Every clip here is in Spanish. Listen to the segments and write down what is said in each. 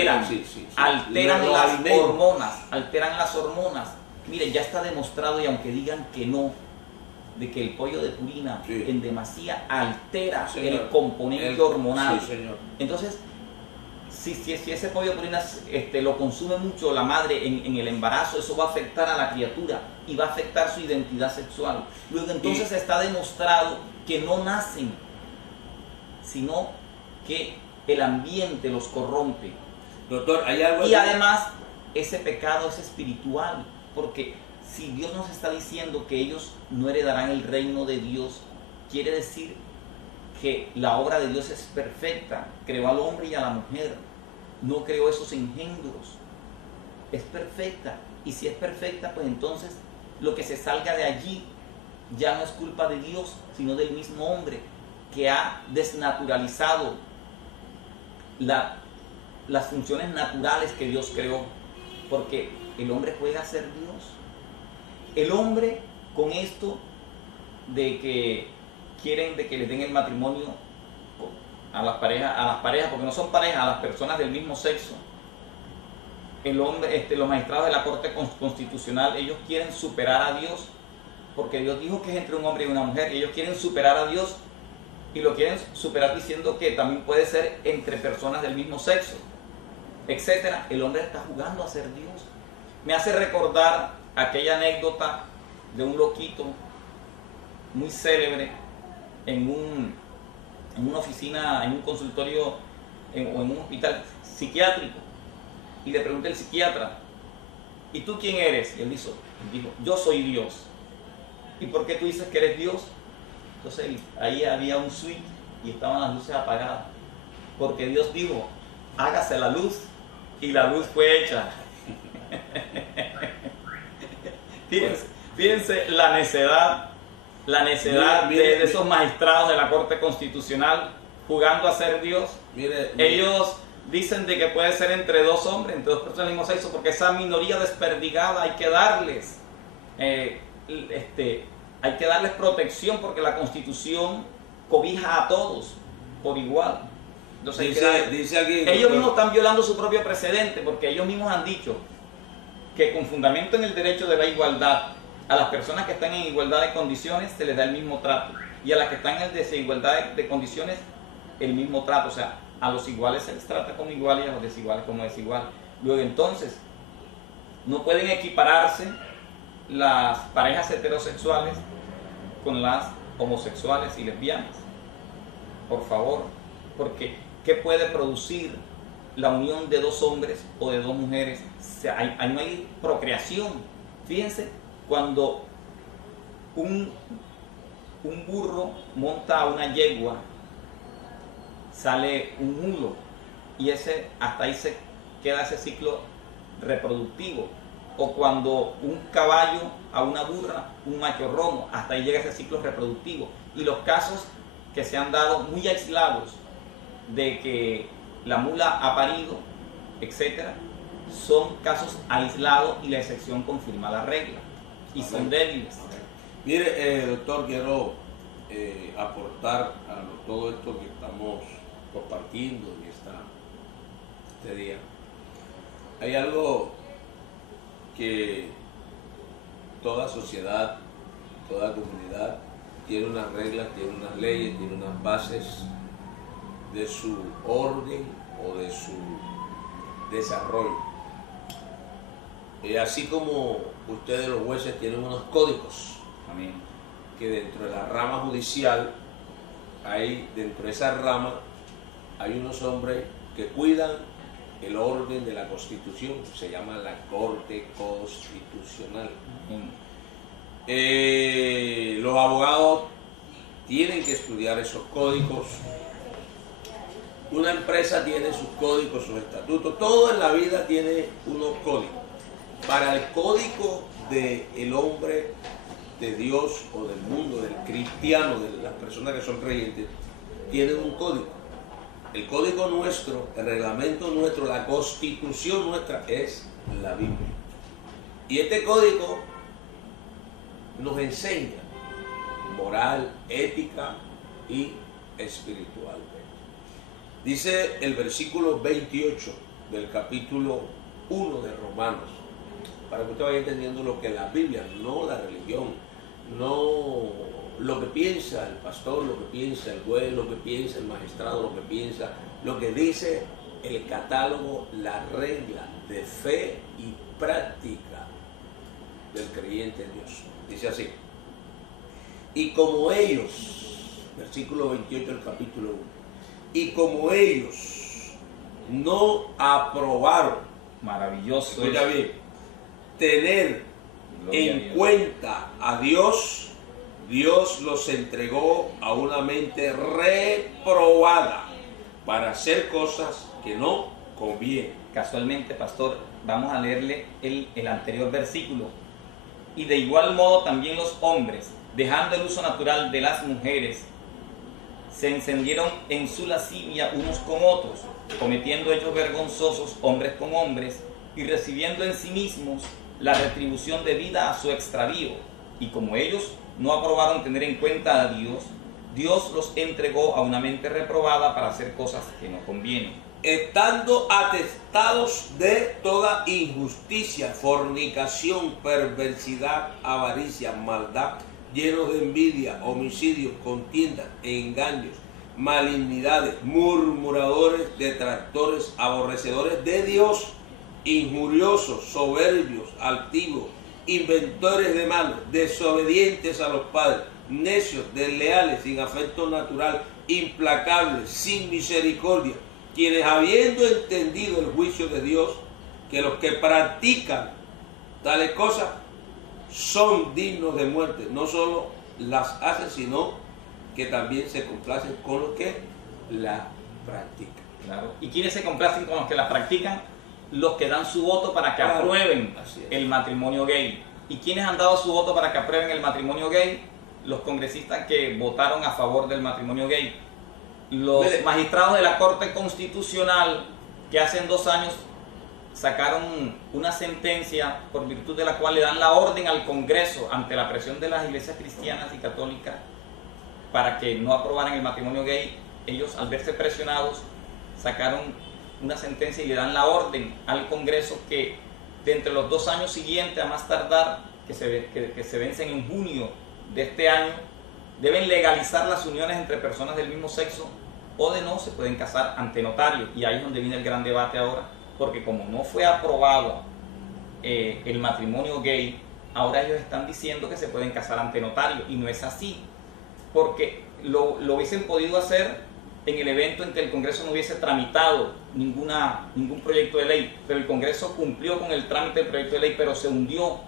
alteran las hormonas. Miren, ya está demostrado, y aunque digan que no, de que el pollo de Purina en demasía altera el componente hormonal. Entonces, si ese pollo de Purina lo consume mucho la madre en el embarazo, eso va a afectar a la criatura y va a afectar su identidad sexual. Luego entonces está demostrado que no nacen, sino que el ambiente los corrompe. Doctor, ¿hay algo? Y además, ese pecado es espiritual, porque si Dios nos está diciendo que ellos no heredarán el reino de Dios, quiere decir que la obra de Dios es perfecta. Creó al hombre y a la mujer, no creó esos engendros. Es perfecta, y si es perfecta, pues entonces lo que se salga de allí ya no es culpa de Dios, sino del mismo hombre que ha desnaturalizado las funciones naturales que Dios creó, porque el hombre juega a ser Dios. El hombre, con esto de que quieren de que les den el matrimonio a las parejas, porque no son parejas, a las personas del mismo sexo, el hombre, los magistrados de la Corte Constitucional, ellos quieren superar a Dios, porque Dios dijo que es entre un hombre y una mujer, y ellos quieren superar a Dios, y lo quieren superar diciendo que también puede ser entre personas del mismo sexo, etcétera. El hombre está jugando a ser Dios. Me hace recordar aquella anécdota de un loquito muy célebre en una oficina, en un consultorio o en un hospital psiquiátrico, y le pregunta el psiquiatra: ¿y tú quién eres? Y él dijo: yo soy Dios. ¿Y por qué tú dices que eres Dios? Entonces ahí había un switch y estaban las luces apagadas, porque Dios dijo: hágase la luz, y la luz fue hecha. Fíjense la necedad de esos magistrados de la Corte Constitucional jugando a ser Dios. Ellos dicen de que puede ser entre dos hombres, entre dos personas del mismo sexo, porque esa minoría desperdigada hay que darles hay que darles protección, porque la Constitución cobija a todos por igual. Entonces, ellos mismos están violando su propio precedente, porque ellos mismos han dicho que con fundamento en el derecho de la igualdad, a las personas que están en igualdad de condiciones se les da el mismo trato, y a las que están en desigualdad de condiciones el mismo trato. O sea, a los iguales se les trata como igual y a los desiguales como desigual. Luego entonces no pueden equipararse las parejas heterosexuales con las homosexuales y lesbianas, por favor, porque ¿qué puede producir la unión de dos hombres o de dos mujeres? O sea, ahí no hay procreación. Fíjense, cuando un burro monta a una yegua, sale un mulo, y hasta ahí se queda ese ciclo reproductivo. O cuando un caballo a una burra, un macho romo, hasta ahí llega ese ciclo reproductivo. Y los casos que se han dado muy aislados de que la mula ha parido, etcétera, son casos aislados, y la excepción confirma la regla, y son débiles. Mire, doctor, quiero aportar a todo esto que estamos compartiendo en este día. Hay algo que toda sociedad, toda comunidad tiene unas reglas, tiene unas leyes, tiene unas bases de su orden o de su desarrollo. Así como ustedes los jueces tienen unos códigos. Amén. Que dentro de la rama judicial, dentro de esa rama hay unos hombres que cuidan el orden de la Constitución, se llama la Corte Constitucional. Los abogados tienen que estudiar esos códigos. Una empresa tiene sus códigos, sus estatutos, todo en la vida tiene unos códigos. Para el código del hombre de Dios o del mundo, del cristiano, de las personas que son creyentes, tienen un código. El código nuestro, el reglamento nuestro, la constitución nuestra es la Biblia. Y este código nos enseña moral, ética y espiritual. Dice el versículo 28 del capítulo 1 de Romanos, para que usted vaya entendiendo lo que es la Biblia, no la religión, no lo que piensa el pastor, lo que piensa el juez, lo que piensa el magistrado, lo que piensa, lo que dice el catálogo, la regla de fe y práctica del creyente en Dios. Dice así: y como ellos, versículo 28 del capítulo 1, y como ellos no aprobaron, maravilloso, escucha bien, tener en cuenta a Dios, Dios los entregó a una mente reprobada para hacer cosas que no convienen. Casualmente, pastor, vamos a leerle el anterior versículo. Y de igual modo también los hombres, dejando el uso natural de las mujeres, se encendieron en su lascivia unos con otros, cometiendo hechos vergonzosos hombres con hombres, y recibiendo en sí mismos la retribución debida a su extravío. Y como ellos no aprobaron tener en cuenta a Dios, Dios los entregó a una mente reprobada para hacer cosas que no convienen, estando atestados de toda injusticia, fornicación, perversidad, avaricia, maldad, llenos de envidia, homicidios, contiendas, engaños, malignidades, murmuradores, detractores, aborrecedores de Dios, injuriosos, soberbios, altivos, inventores de mal, desobedientes a los padres, necios, desleales, sin afecto natural, implacables, sin misericordia, quienes habiendo entendido el juicio de Dios, que los que practican tales cosas son dignos de muerte, no solo las hacen, sino que también se complacen con los que la practican. Claro. ¿Y quiénes se complacen con los que la practican? Los que dan su voto para que aprueben el matrimonio gay. ¿Y quiénes han dado su voto para que aprueben el matrimonio gay? Los congresistas que votaron a favor del matrimonio gay. Los magistrados de la Corte Constitucional que hace 2 años sacaron una sentencia por virtud de la cual le dan la orden al Congreso ante la presión de las iglesias cristianas y católicas para que no aprobaran el matrimonio gay. Ellos, al verse presionados, sacaron una sentencia y le dan la orden al Congreso que de entre los 2 años siguientes, a más tardar, que se vencen en junio de este año, deben legalizar las uniones entre personas del mismo sexo, o de no se pueden casar ante notario. Y ahí es donde viene el gran debate ahora, porque como no fue aprobado el matrimonio gay, ahora ellos están diciendo que se pueden casar ante notario, y no es así, porque lo hubiesen podido hacer en el evento en que el Congreso no hubiese tramitado ningún proyecto de ley, pero el Congreso cumplió con el trámite del proyecto de ley, pero se hundió.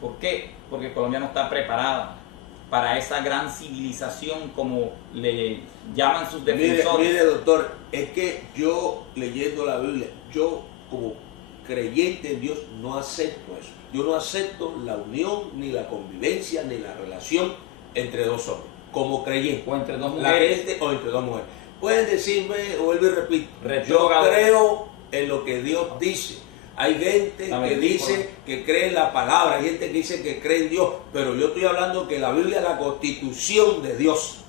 ¿Por qué? Porque Colombia no está preparada para esa gran civilización, como le llaman sus defensores. Mire, doctor, es que yo, leyendo la Biblia, yo como creyente en Dios no acepto eso. Yo no acepto la unión, ni la convivencia, ni la relación entre 2 hombres, como creyente. O entre 2 mujeres. O entre 2 mujeres. Pueden decirme, vuelvo y repito, retrógrado. Yo creo en lo que Dios dice. Hay gente que dice que cree en la palabra, hay gente que dice que cree en Dios, pero yo estoy hablando que la Biblia es la constitución de Dios.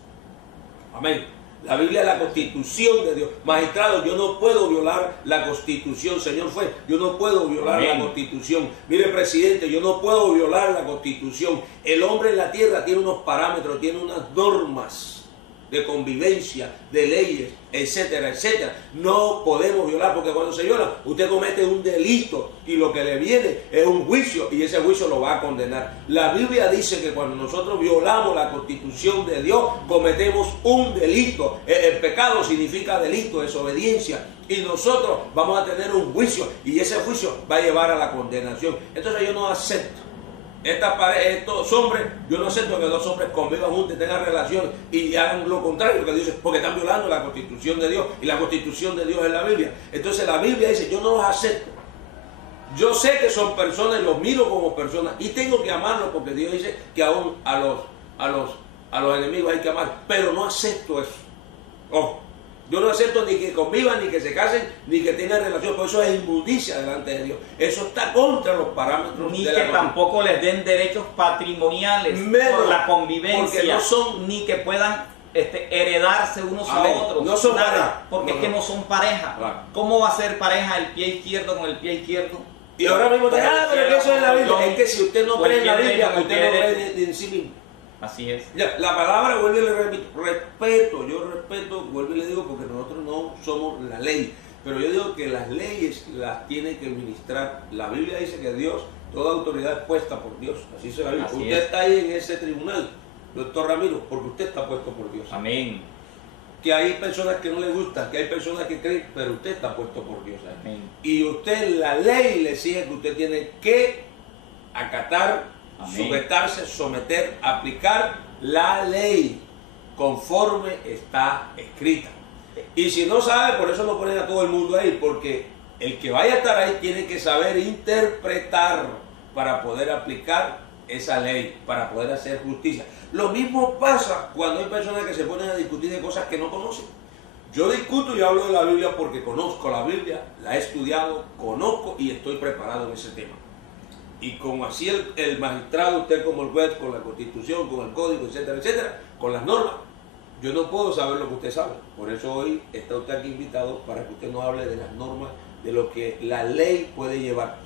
Amén. La Biblia es la constitución de Dios. Magistrado, yo no puedo violar la constitución, señor juez, yo no puedo violar la constitución. Mire, presidente, yo no puedo violar la constitución. El hombre en la tierra tiene unos parámetros, tiene unas normas de convivencia, de leyes, etcétera, etcétera. No podemos violar, porque cuando se viola, usted comete un delito y lo que le viene es un juicio, y ese juicio lo va a condenar. La Biblia dice que cuando nosotros violamos la constitución de Dios, cometemos un delito. El pecado significa delito, desobediencia, y nosotros vamos a tener un juicio, y ese juicio va a llevar a la condenación. Entonces yo no acepto estos hombres, yo no acepto que 2 hombres convivan juntos y tengan relaciones y hagan lo contrario que dicen, porque están violando la constitución de Dios, y la constitución de Dios es la Biblia. Entonces la Biblia dice, yo no los acepto. Yo sé que son personas y los miro como personas y tengo que amarlos, porque Dios dice que aún a los enemigos hay que amar, pero no acepto eso. Ojo, yo no acepto ni que convivan, ni que se casen, ni que tengan relación, porque eso es inmundicia delante de Dios. Eso está contra los parámetros ni de que tampoco les den derechos patrimoniales por la convivencia, no son, ni que puedan heredarse unos a Amén. otros. No son Nada, pareja. porque No, es que no. no son pareja. Claro. ¿Cómo va a ser pareja el pie izquierdo con el pie izquierdo? Y ahora mismo te pero que eso es la Biblia. Es que si usted no cree en la Biblia, usted no cree ni en sí mismo. Así es. Ya, la palabra, vuelvo y le repito, respeto, yo respeto, vuelvo y le digo, porque nosotros no somos la ley, pero yo digo que las leyes las tiene que ministrar. La Biblia dice que Dios, toda autoridad es puesta por Dios, así se la Biblia. Así Usted es. está ahí en ese tribunal, doctor Ramiro, porque usted está puesto por Dios. Amén. Que hay personas que no les gustan, que hay personas que creen, pero usted está puesto por Dios ahí. Amén. Y usted, la ley le exige que usted tiene que acatar, Amén. sujetarse, someter, aplicar la ley conforme está escrita. Y si no sabe, por eso no ponen a todo el mundo ahí, porque el que vaya a estar ahí tiene que saber interpretar para poder aplicar esa ley, para poder hacer justicia. Lo mismo pasa cuando hay personas que se ponen a discutir de cosas que no conocen. Yo discuto y hablo de la Biblia porque conozco la Biblia, la he estudiado, conozco y estoy preparado en ese tema. Y como así el magistrado, usted como el juez, con la Constitución, con el Código, etcétera, etcétera, con las normas, yo no puedo saber lo que usted sabe. Por eso hoy está usted aquí invitado para que usted nos hable de las normas, de lo que la ley puede llevar.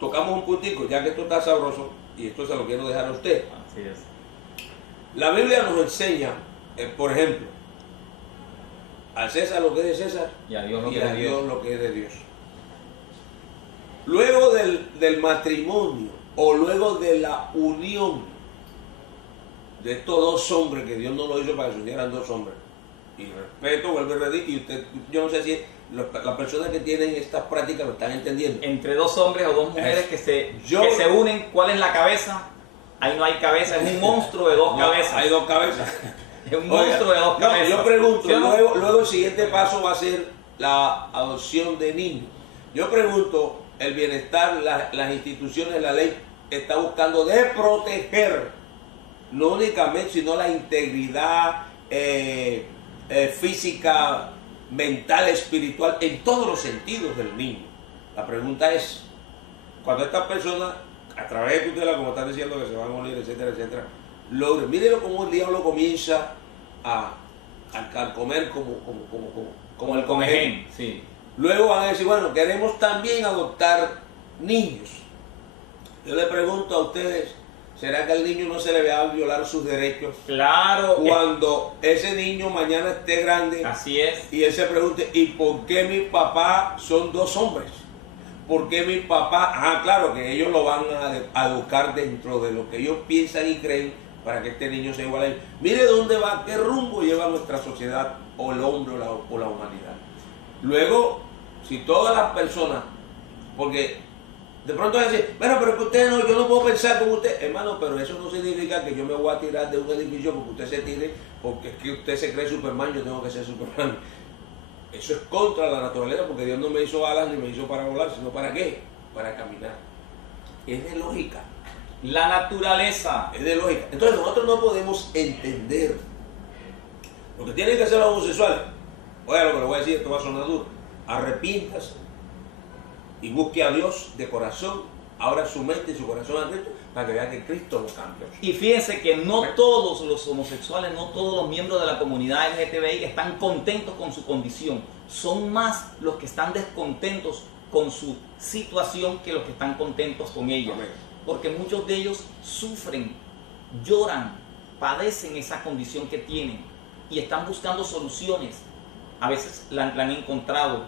Tocamos un puntico, ya que esto está sabroso, y esto se lo quiero dejar a usted. Así es. La Biblia nos enseña, por ejemplo, al César lo que es de César Y a Dios lo y que es a de Dios Dios. lo que es de Dios. Luego del matrimonio o luego de la unión de estos dos hombres, que Dios no lo hizo para que se unieran dos hombres, y respeto, vuelvo a repetir, y usted, yo no sé si las personas que tienen estas prácticas lo están entendiendo. Entre dos hombres o dos mujeres Es- que se yo- unen, ¿cuál es la cabeza? Ahí no hay cabeza, es un monstruo de dos No, cabezas. hay dos cabezas. Es un Oiga, monstruo de dos no, cabezas. yo pregunto, ¿Sí o no? luego el siguiente paso va a ser la adopción de niños. Yo pregunto, el bienestar, las instituciones, la ley está buscando de proteger, no únicamente, sino la integridad física, mental, espiritual, en todos los sentidos del niño. La pregunta es, cuando estas personas, a través de tutela, como están diciendo que se van a unir, etcétera, etcétera, logren, mírenlo cómo el diablo comienza a comer como el comején, sí. Luego van a decir, bueno, queremos también adoptar niños. Yo le pregunto a ustedes, ¿será que al niño no se le va a violar sus derechos? Claro, Cuando ese niño mañana esté grande así es. y él se pregunte, ¿y por qué mi papá son dos hombres? ¿Por qué mi papá? Ah, claro, que ellos lo van a educar dentro de lo que ellos piensan y creen para que este niño sea igual a él. Mire dónde va, qué rumbo lleva nuestra sociedad o el hombre o la humanidad. Luego, si todas las personas, porque de pronto van a decir, bueno, pero que usted no, yo no puedo pensar como usted, hermano, pero eso no significa que yo me voy a tirar de un edificio porque usted se tire, porque es que usted se cree Superman, yo tengo que ser Superman. Eso es contra la naturaleza, porque Dios no me hizo alas ni me hizo para volar, sino para qué, para caminar. Es de lógica. La naturaleza. Es de lógica. Entonces nosotros no podemos entender lo que tienen que hacer los homosexuales. Oiga, lo que le voy a decir, esto va a sonar duro. Arrepiéntase y busque a Dios de corazón. Abra su mente y su corazón a Cristo para que vea que Cristo lo cambió. Y fíjense que no todos los homosexuales, no todos los miembros de la comunidad LGTBI están contentos con su condición. Son más los que están descontentos con su situación que los que están contentos con ella. Amén. Porque muchos de ellos sufren, lloran, padecen esa condición que tienen y están buscando soluciones. A veces la han encontrado,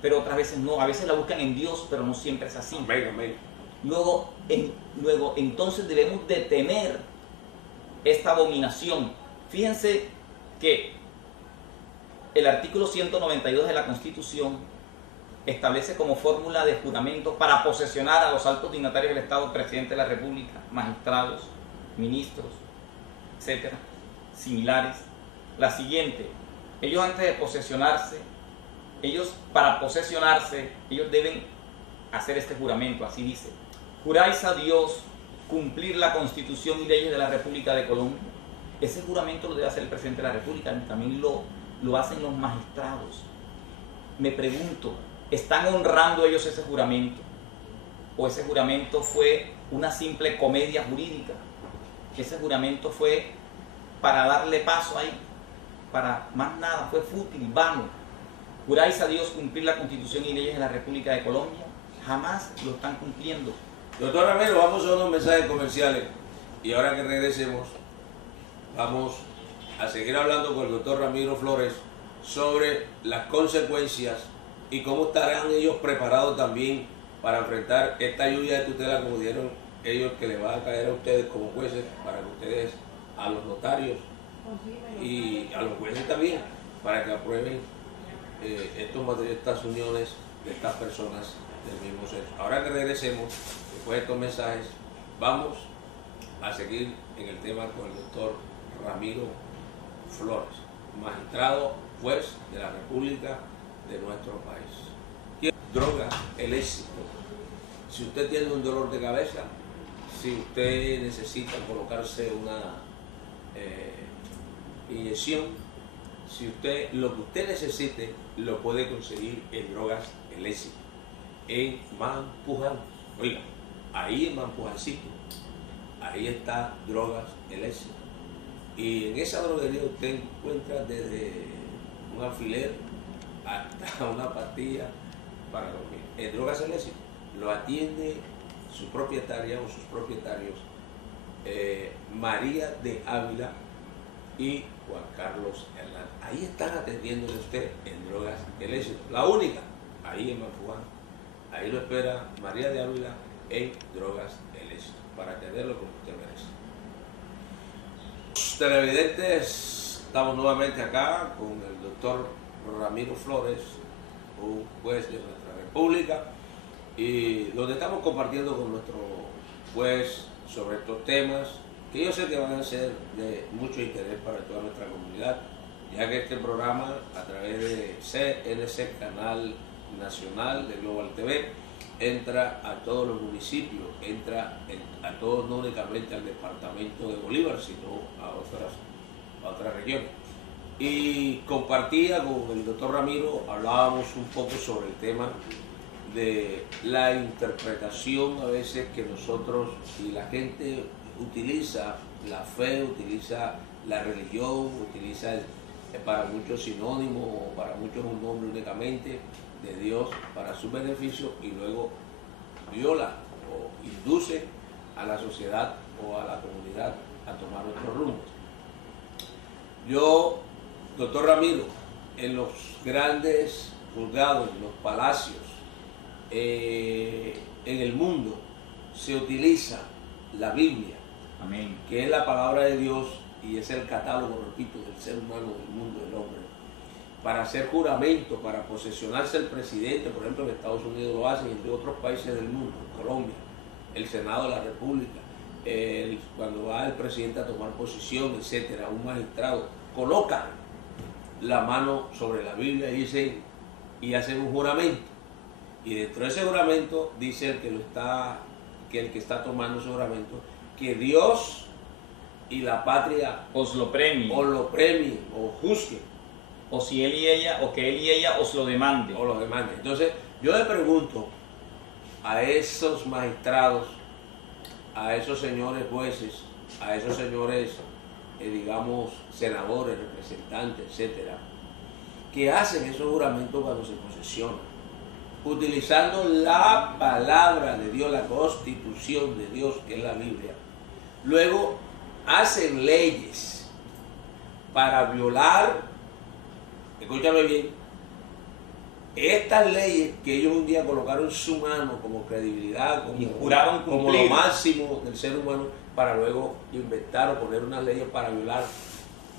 pero otras veces no. A veces la buscan en Dios, pero no siempre es así. Amén, amén. Luego entonces debemos detener esta abominación. Fíjense que el artículo 192 de la Constitución establece como fórmula de juramento para posesionar a los altos dignatarios del Estado, presidente de la República, magistrados, ministros, etcétera, similares, la siguiente: ellos antes de posesionarse, para posesionarse, ellos deben hacer este juramento, así dice: juráis a Dios cumplir la Constitución y leyes de la República de Colombia. Ese juramento lo debe hacer el presidente de la República, también lo hacen los magistrados. Me pregunto, ¿están honrando ellos ese juramento? ¿O ese juramento fue una simple comedia jurídica? Ese juramento fue para darle paso ahí, para más nada, fue fútil, vano. Juráis a Dios cumplir la Constitución y leyes de la República de Colombia, jamás lo están cumpliendo. Doctor Ramiro, vamos a unos mensajes comerciales y ahora que regresemos vamos a seguir hablando con el doctor Ramiro Flores sobre las consecuencias y cómo estarán ellos preparados también para enfrentar esta lluvia de tutela, como dieron ellos, que le va a caer a ustedes como jueces, para que ustedes, a los notarios y a los jueces también, para que aprueben estas uniones de estas personas del mismo sexo. Ahora que regresemos, después de estos mensajes, vamos a seguir en el tema con el doctor Ramiro Flores, magistrado, juez de la República de nuestro país. Droga, el éxito. Si usted tiene un dolor de cabeza, si usted necesita colocarse una inyección, si usted lo que usted necesite lo puede conseguir en Drogas el éxito, en Mampuján. Oiga, ahí en Mampujancito, ahí está Drogas el éxito. Y en esa droguería usted encuentra desde un alfiler hasta una pastilla para dormir. En Drogas el éxito lo atiende su propietaria o sus propietarios, María de Ávila y Juan Carlos Hernández. Ahí están atendiéndole a usted en Drogas el éxito. La única, ahí en Mampuján. Ahí lo espera María de Ávila en Drogas el éxito, para atenderlo como usted merece. Televidentes, estamos nuevamente acá con el doctor Ramiro Flores, un juez de nuestra república, y donde estamos compartiendo con nuestro juez sobre estos temas que yo sé que van a ser de mucho interés para toda nuestra comunidad, ya que este programa, a través de CNC, Canal Nacional de Global TV, entra a todos los municipios, entra a todos, no únicamente al departamento de Bolívar, sino a otras regiones. Y compartía con el doctor Ramiro, hablábamos un poco sobre el tema de la interpretación a veces que nosotros y la gente utiliza la fe, utiliza la religión, utiliza para muchos sinónimos o para muchos un nombre únicamente de Dios para su beneficio, y luego viola o induce a la sociedad o a la comunidad a tomar otros rumbos. Yo, doctor Ramiro, en los grandes juzgados, en los palacios, en el mundo se utiliza la Biblia, Amén, que es la palabra de Dios y es el catálogo, repito, del ser humano, del mundo, del hombre, para hacer juramento, para posesionarse el presidente. Por ejemplo, en Estados Unidos lo hacen, entre otros países del mundo, en Colombia, el Senado de la República, cuando va el presidente a tomar posición, etcétera, un magistrado coloca la mano sobre la Biblia y dice, y hacen un juramento, y dentro de ese juramento dice el que está tomando ese juramento, que Dios y la patria os lo premien, o juzguen, o si él y ella, o que él y ella os lo demande. o los demanden. Entonces, yo le pregunto a esos magistrados, a esos señores jueces, a esos señores, digamos, senadores, representantes, etcétera, que hacen esos juramentos cuando se posesionan, utilizando la palabra de Dios, la constitución de Dios, que es la Biblia. Luego hacen leyes para violar, escúchame bien, estas leyes que ellos un día colocaron en su mano como credibilidad, y juraron como lo máximo del ser humano, para luego inventar o poner unas leyes para violar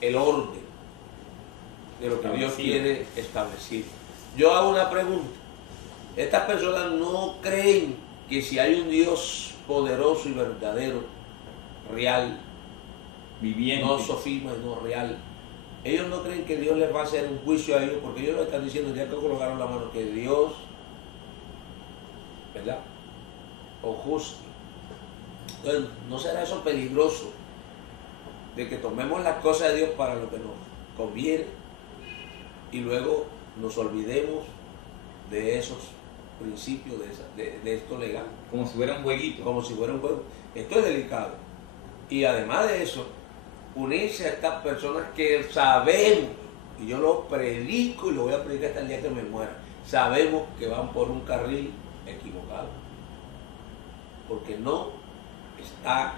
el orden de lo que Dios tiene establecido. Yo hago una pregunta. Estas personas no creen que si hay un Dios poderoso y verdadero, real, viviente, no sofisma y no real, ellos no creen que Dios les va a hacer un juicio a ellos, porque ellos lo están diciendo, ya que colocaron la mano, que Dios, ¿verdad?, o justo. Entonces, ¿no será eso peligroso? De que tomemos las cosas de Dios para lo que nos conviene y luego nos olvidemos de esos principios, de esto legal. como si fuera un jueguito. Como si fuera un juego. Esto es delicado. Y además de eso, unirse a estas personas que sabemos, y yo lo predico y lo voy a predicar hasta el día que me muera, sabemos que van por un carril equivocado, porque no está